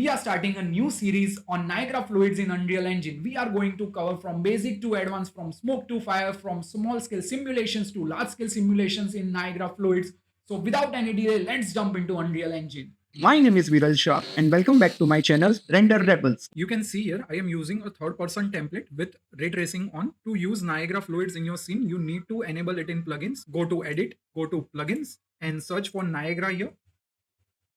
We are starting a new series on Niagara Fluids in Unreal Engine. We are going to cover from basic to advanced, from smoke to fire, from small scale simulations to large scale simulations in Niagara Fluids. So without any delay, let's jump into Unreal Engine. My name is Viral Shah and welcome back to my channel RenderRebels. You can see here I am using a third person template with ray tracing on. To use Niagara Fluids in your scene, you need to enable it in plugins. Go to edit, go to plugins and search for Niagara here.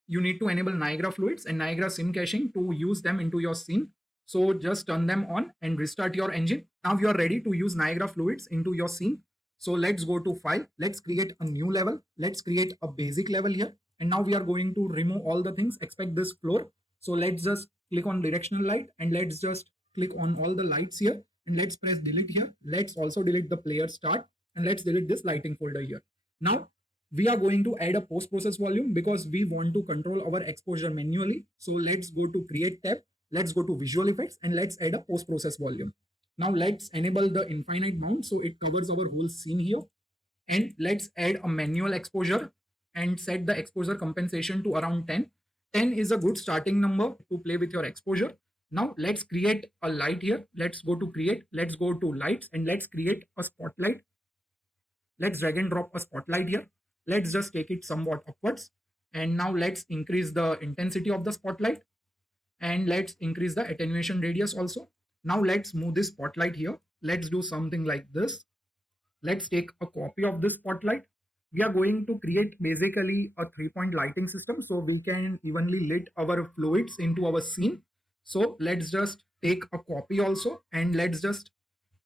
You need to enable Niagara Fluids and Niagara Sim Caching to use them into your scene. So just turn them on and restart your engine. Now you are ready to use Niagara Fluids into your scene. So let's go to file. Let's create a new level. Let's create a basic level here. And now we are going to remove all the things except this floor. So let's just click on directional light and let's just click on all the lights here. And let's press delete here. Let's also delete the player start and let's delete this lighting folder here. Now we are going to add a post-process volume because we want to control our exposure manually. So let's go to create tab. Let's go to visual effects and let's add a post-process volume. Now let's enable the infinite bound so it covers our whole scene here. And let's add a manual exposure and set the exposure compensation to around 10. 10 is a good starting number to play with your exposure. Now let's create a light here. Let's go to create. Let's go to lights and let's create a spotlight. Let's drag and drop a spotlight here. Let's just take it somewhat upwards. And now let's increase the intensity of the spotlight. And let's increase the attenuation radius also. Now let's move this spotlight here. Let's do something like this. Let's take a copy of this spotlight. We are going to create basically a 3-point lighting system so we can evenly lit our fluids into our scene. So let's just take a copy also and let's just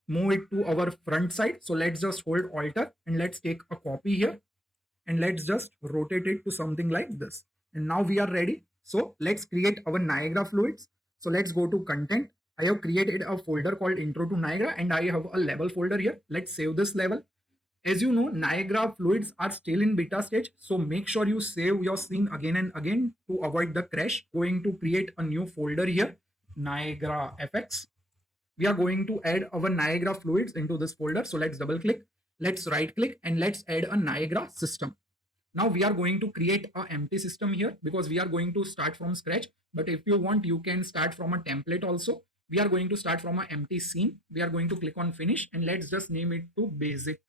move it to our front side. So let's just hold Alt and let's take a copy here. And let's just rotate it to something like this. And now we are ready. So let's create our Niagara Fluids. So let's go to content. I have created a folder called intro to Niagara and I have a level folder here. Let's save this level. As you know, Niagara Fluids are still in beta stage. So make sure you save your scene again and again to avoid the crash. Going to create a new folder here, Niagara FX. We are going to add our Niagara Fluids into this folder. So let's double click. Let's right click and let's add a Niagara system. Now we are going to create an empty system here because we are going to start from scratch. But if you want, you can start from a template also. We are going to start from an empty scene. We are going to click on finish and let's just name it to basic.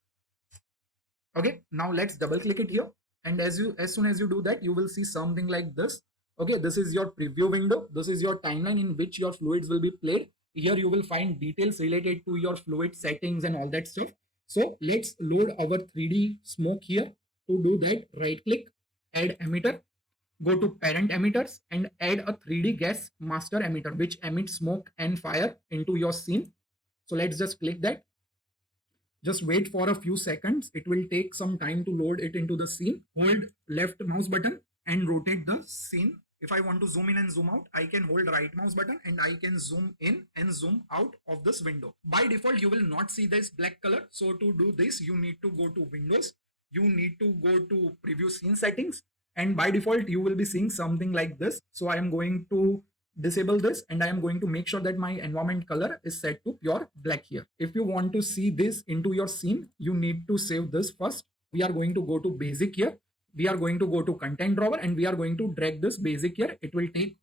Okay, now let's double click it here. And as soon as you do that, you will see something like this. Okay, this is your preview window. This is your timeline in which your fluids will be played. Here you will find details related to your fluid settings and all that stuff. So let's load our 3D smoke here. To do that, right click, add emitter, go to parent emitters and add a 3D gas master emitter which emits smoke and fire into your scene. So let's just click that. Just wait for a few seconds. It will take some time to load it into the scene. Hold left mouse button and rotate the scene. If I want to zoom in and zoom out, I can hold right mouse button and I can zoom in and zoom out of this window. By default, you will not see this black color. So to do this, you need to go to Windows. You need to go to preview scene settings. And by default, you will be seeing something like this. So I am going to disable this and I am going to make sure that my environment color is set to pure black here. If you want to see this into your scene, you need to save this first. We are going to go to basic here. We are going to go to content drawer and we are going to drag this basic here. It will take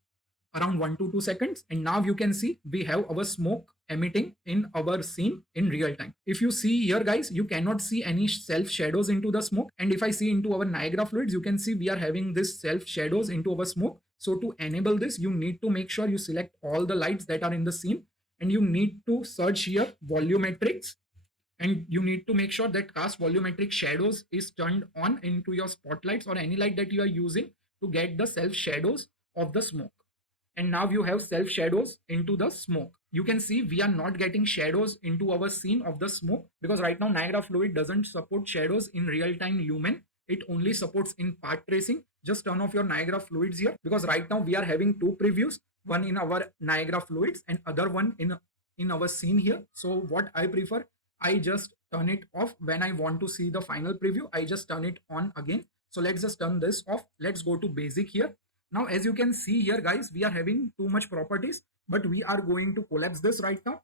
around 1 to 2 seconds. And now you can see we have our smoke emitting in our scene in real time. If you see here guys, you cannot see any self shadows into the smoke. And if I see into our Niagara Fluids, you can see we are having this self shadows into our smoke. So to enable this, you need to make sure you select all the lights that are in the scene and you need to search here volumetrics. And you need to make sure that cast volumetric shadows is turned on into your spotlights or any light that you are using to get the self shadows of the smoke. And now you have self shadows into the smoke. You can see we are not getting shadows into our scene of the smoke because right now Niagara Fluid doesn't support shadows in real-time lumen. It only supports in path tracing. Just turn off your Niagara Fluids here because right now we are having 2 previews, one in our Niagara Fluids and other one in our scene here. So what I prefer, I just turn it off when I want to see the final preview. I just turn it on again. So let's just turn this off. Let's go to basic here. Now, as you can see here, guys, we are having too much properties, but we are going to collapse this right now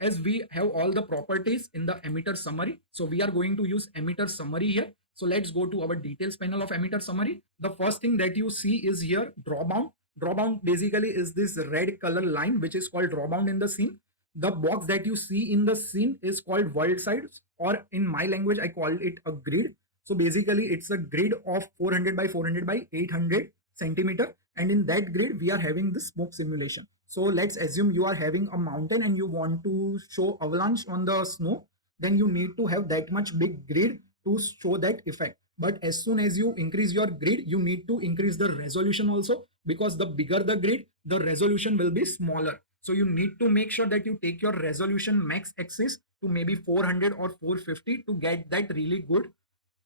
as we have all the properties in the emitter summary. So we are going to use emitter summary here. So let's go to our details panel of emitter summary. The first thing that you see is here draw bound. Draw bound basically is this red color line which is called draw bound in the scene. The box that you see in the scene is called world size, or in my language I call it a grid. So basically it's a grid of 400 by 400 by 800 centimeter, and in that grid we are having the smoke simulation. So let's assume you are having a mountain and you want to show avalanche on the snow, then you need to have that much big grid to show that effect. But as soon as you increase your grid, you need to increase the resolution also, because the bigger the grid, the resolution will be smaller. So you need to make sure that you take your resolution max axis to maybe 400 or 450 to get that really good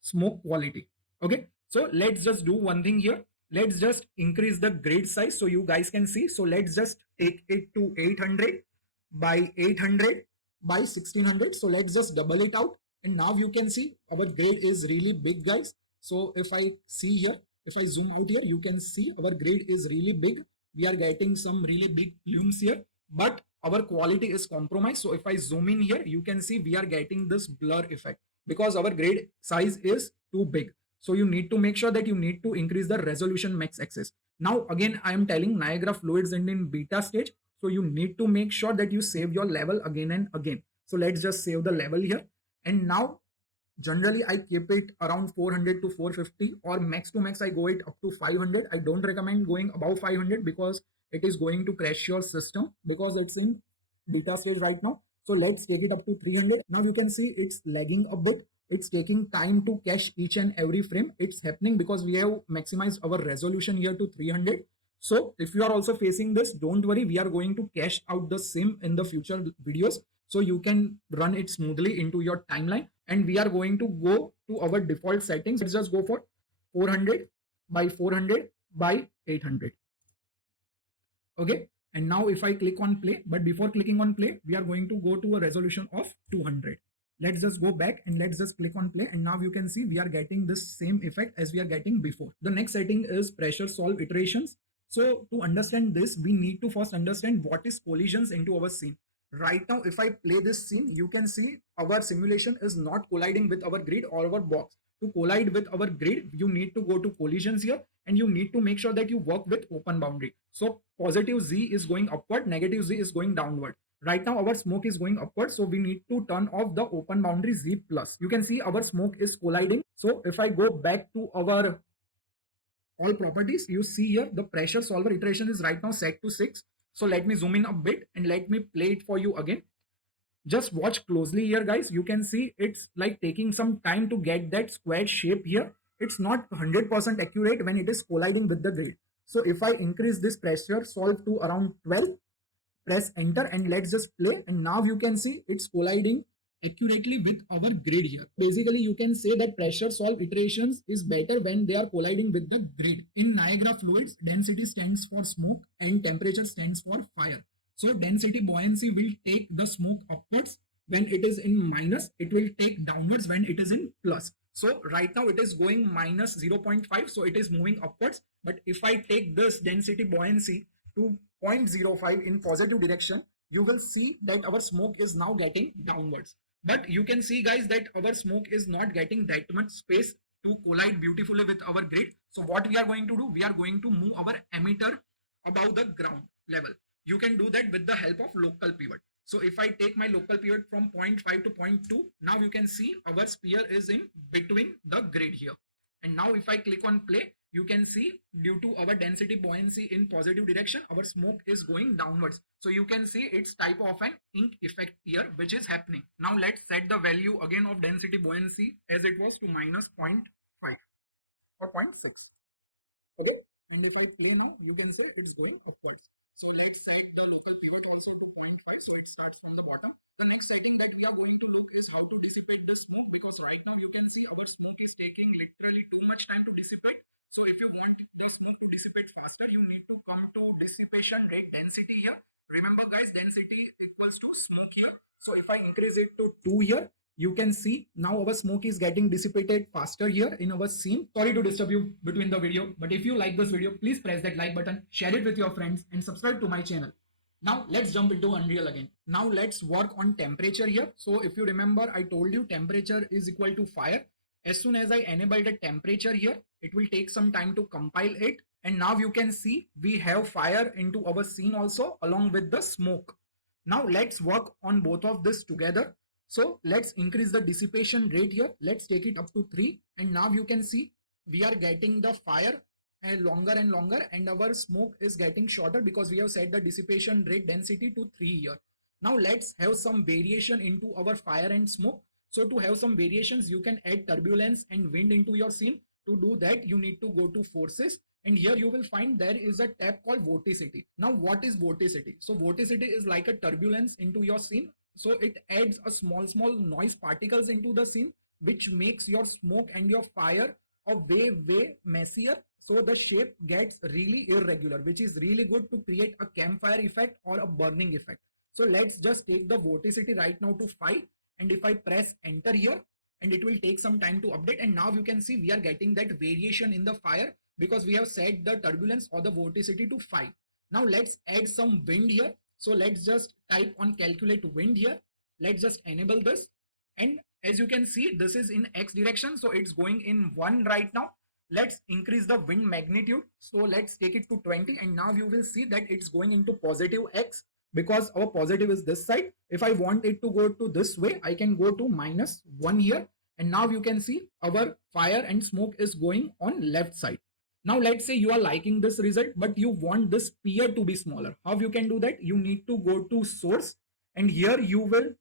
smoke quality. Okay, so let's just do one thing here. Let's just increase the grid size so you guys can see. So let's just take it to 800 by 800 by 1600. So let's just double it out, and now you can see our grid is really big, guys. So if I see here, if I zoom out here, you can see our grid is really big. We are getting some really big plumes here, but our quality is compromised. So if I zoom in here, you can see we are getting this blur effect because our grid size is too big. So you need to make sure that you need to increase the resolution max axis. Now again, I am telling Niagara Fluids and in beta stage. So you need to make sure that you save your level again and again. So let's just save the level here. And now generally I keep it around 400 to 450, or max to max I go it up to 500. I don't recommend going above 500 because it is going to crash your system because it's in beta stage right now. So let's take it up to 300. Now you can see it's lagging a bit. It's taking time to cache each and every frame. It's happening because we have maximized our resolution here to 300. So if you are also facing this, don't worry, we are going to cache out the sim in the future videos, so you can run it smoothly into your timeline. And we are going to go to our default settings. Let's just go for 400 by 400 by 800. Okay, and now if I click on play, but before clicking on play, we are going to go to a resolution of 200. Let's just go back and let's just click on play, and now you can see we are getting this same effect as we are getting before. The next setting is pressure solve iterations. So to understand this, we need to first understand what is collisions into our scene. Right now, if I play this scene, you can see our simulation is not colliding with our grid or our box. To collide with our grid, you need to go to collisions here, and you need to make sure that you work with open boundary. So positive Z is going upward, negative Z is going downward. Right now our smoke is going upward, so we need to turn off the open boundary Z plus. You can see our smoke is colliding. So if I go back to our all properties, you see here the pressure solver iteration is right now set to 6. So let me zoom in a bit and let me play it for you again. Just watch closely here, guys. You can see it's like taking some time to get that square shape here. It's not 100% accurate when it is colliding with the grid. So if I increase this pressure solve to around 12, press enter and let's just play, and now you can see it's colliding accurately with our grid here. Basically, you can say that pressure solve iterations is better when they are colliding with the grid. In Niagara Fluids, density stands for smoke and temperature stands for fire. So density buoyancy will take the smoke upwards when it is in minus, it will take downwards when it is in plus. So right now it is going minus 0.5, so it is moving upwards. But if I take this density buoyancy to 0.05 in positive direction, you will see that our smoke is now getting downwards. But you can see, guys, that our smoke is not getting that much space to collide beautifully with our grid. So what we are going to do, we are going to move our emitter above the ground level. You can do that with the help of local pivot. So if I take my local pivot from 0.5 to 0.2, now you can see our sphere is in between the grid here. And now if I click on play, you can see due to our density buoyancy in positive direction, our smoke is going downwards. So you can see it's type of an ink effect here, which is happening. Now let's set the value again of density buoyancy as it was to minus 0.5 or 0.6. Okay. And if I play now, you can say it's going upwards. So let's set the local pivot also to 0.5, so it starts from the bottom. The next setting that we are going to look is how to dissipate the smoke, because right now you can see our smoke is taking literally too much time to dissipate. So if you want the smoke to dissipate faster, you need to come to dissipation rate density here. Remember, guys, density equals to smoke here. So if I increase it to 2 here, you can see now our smoke is getting dissipated faster here in our scene. Sorry to disturb you between the video, but if you like this video, please press that like button, share it with your friends and subscribe to my channel. Now let's jump into Unreal again. Now let's work on temperature here. So if you remember, I told you temperature is equal to fire. As soon as I enable the temperature here, it will take some time to compile it. And now you can see we have fire into our scene also along with the smoke. Now let's work on both of this together. So let's increase the dissipation rate here. Let's take it up to 3. And now you can see we are getting the fire longer and longer, and our smoke is getting shorter because we have set the dissipation rate density to 3 here. Now let's have some variation into our fire and smoke. So to have some variations, you can add turbulence and wind into your scene. To do that, you need to go to forces, and here you will find there is a tab called vorticity. Now what is vorticity? So vorticity is like a turbulence into your scene. So it adds a small noise particles into the scene, which makes your smoke and your fire a way messier. So the shape gets really irregular, which is really good to create a campfire effect or a burning effect. So let's just take the vorticity right now to 5, and if I press enter here, and it will take some time to update, and now you can see we are getting that variation in the fire because we have set the turbulence or the vorticity to 5. Now let's add some wind here. So let's just type on calculate wind here. Let's just enable this, and as you can see, this is in X direction, so it's going in 1 right now. Let's increase the wind magnitude. So let's take it to 20, and now you will see that it's going into positive X because our positive is this side. If I want it to go to this way, I can go to -1 here, and now you can see our fire and smoke is going on left side. Now let's say you are liking this result, but you want this spear to be smaller. How you can do that? You need to go to source, and here you will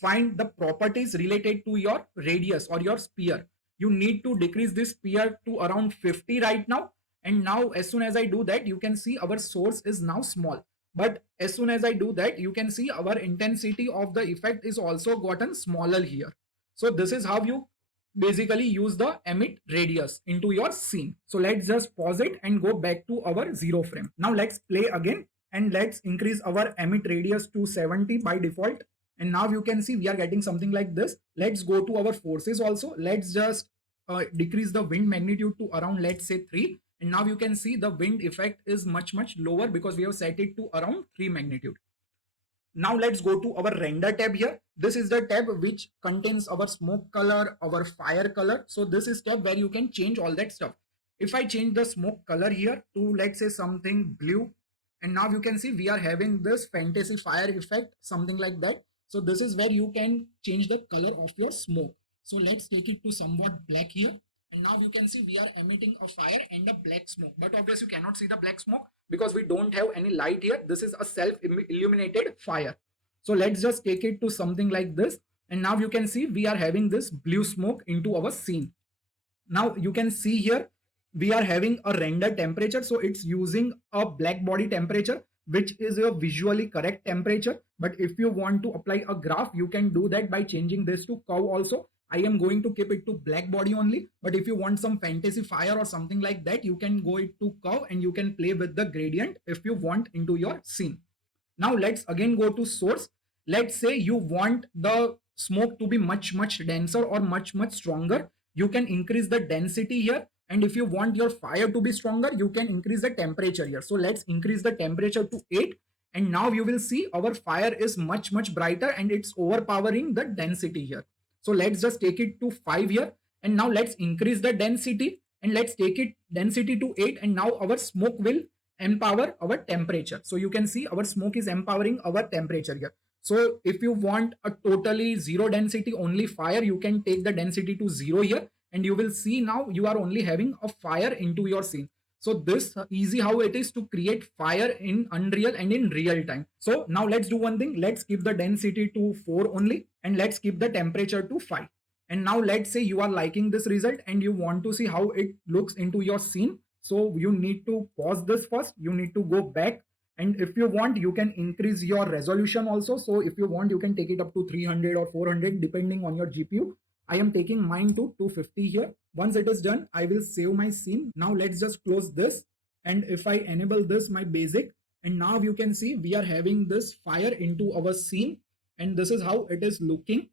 find the properties related to your radius or your spear. You need to decrease this spear to around 50 right now. And now as soon as I do that, you can see our source is now small. But as soon as I do that, you can see our intensity of the effect is also gotten smaller here. So this is how you basically use the emit radius into your scene. So let's just pause it and go back to our 0 frame. Now let's play again, and let's increase our emit radius to 70 by default. And now you can see we are getting something like this. Let's go to our forces also. Let's just decrease the wind magnitude to around, let's say, 3. And now you can see the wind effect is much lower because we have set it to around 3 magnitude. Now let's go to our render tab here. This is the tab which contains our smoke color, our fire color. So this is tab where you can change all that stuff. If I change the smoke color here to, let's say, something blue, and now you can see we are having this fantasy fire effect, something like that. So this is where you can change the color of your smoke. So let's take it to somewhat black here. And now you can see we are emitting a fire and a black smoke. But obviously you cannot see the black smoke because we don't have any light here. This is a self-illuminated fire. So let's just take it to something like this. And now you can see we are having this blue smoke into our scene. Now you can see here we are having a render temperature. So it's using a black body temperature, which is a visually correct temperature. But if you want to apply a graph, you can do that by changing this to curve also. I am going to keep it to black body only. But if you want some fantasy fire or something like that, you can go it to curve and you can play with the gradient if you want into your scene. Now let's again go to source. Let's say you want the smoke to be much denser or much stronger. You can increase the density here. And if you want your fire to be stronger, you can increase the temperature here. So let's increase the temperature to 8. And now you will see our fire is much brighter and it's overpowering the density here. So let's just take it to 5 here. And now let's increase the density and let's take it density to 8. And now our smoke will empower our temperature. So you can see our smoke is empowering our temperature here. So if you want a totally zero density only fire, you can take the density to 0 here. And you will see now you are only having a fire into your scene. So this easy how it is to create fire in Unreal and in real time. So now let's do one thing. Let's keep the density to 4 only and let's keep the temperature to 5. And now let's say you are liking this result and you want to see how it looks into your scene. So you need to pause this first. You need to go back. And if you want, you can increase your resolution also. So if you want, you can take it up to 300 or 400 depending on your GPU. I am taking mine to 250 here. Once it is done, I will save my scene. Now let's just close this. And if I enable this, my basic, and now you can see we are having this fire into our scene. And this is how it is looking.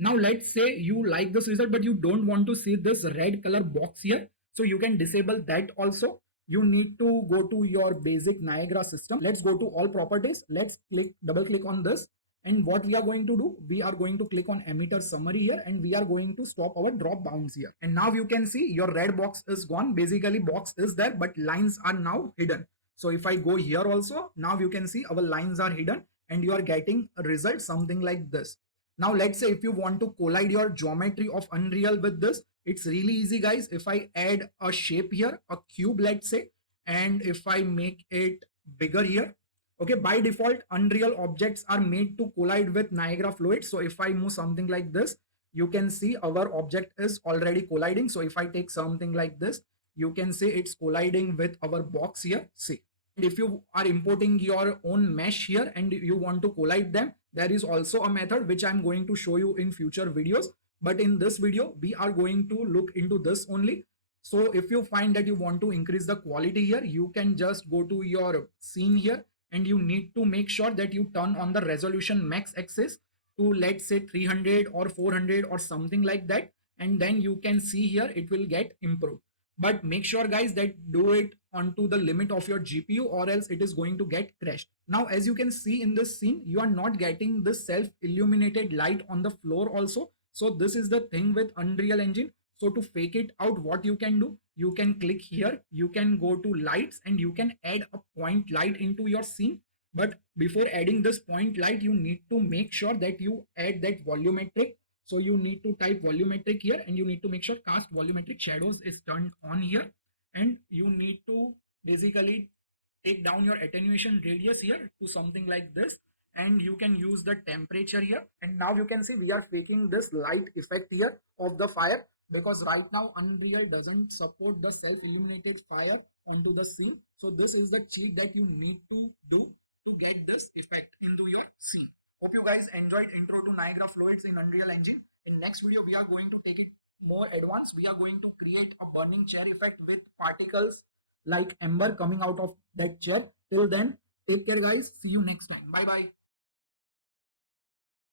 Now let's say you like this result, but you don't want to see this red color box here. So you can disable that also. You need to go to your basic Niagara system. Let's go to all properties. Let's double click on this. And what we are going to do, we are going to click on emitter summary here, and we are going to stop our drop downs here. And now you can see your red box is gone. Basically box is there, but lines are now hidden. So if I go here also, now you can see our lines are hidden and you are getting a result something like this. Now let's say if you want to collide your geometry of Unreal with this, it's really easy guys. If I add a shape here, a cube let's say, and if I make it bigger here, okay, by default Unreal objects are made to collide with Niagara Fluids. So if I move something like this, you can see our object is already colliding. So if I take something like this, you can see it's colliding with our box here. See, and if you are importing your own mesh here and you want to collide them, there is also a method which I'm going to show you in future videos. But in this video, we are going to look into this only. So if you find that you want to increase the quality here, you can just go to your scene here, and you need to make sure that you turn on the resolution max axis to, let's say, 300 or 400 or something like that, and then you can see here it will get improved. But make sure guys that do it onto the limit of your GPU, or else it is going to get crashed. Now as you can see in this scene, you are not getting this self illuminated light on the floor also. So this is the thing with Unreal Engine. So to fake it out, what you can do, you can click here, you can go to lights, and you can add a point light into your scene. But before adding this point light, you need to make sure that you add that volumetric. So you need to type volumetric here, and you need to make sure cast volumetric shadows is turned on here, and you need to basically take down your attenuation radius here to something like this, and you can use the temperature here. And now you can see we are faking this light effect here of the fire, because right now Unreal doesn't support the self-illuminated fire onto the scene. So this is the cheat that you need to do to get this effect into your scene. Hope you guys enjoyed intro to Niagara Fluids in Unreal Engine. In next video, we are going to take it more advanced. We are going to create a burning chair effect with particles like ember coming out of that chair. Till then, take care guys. See you next time. Bye bye.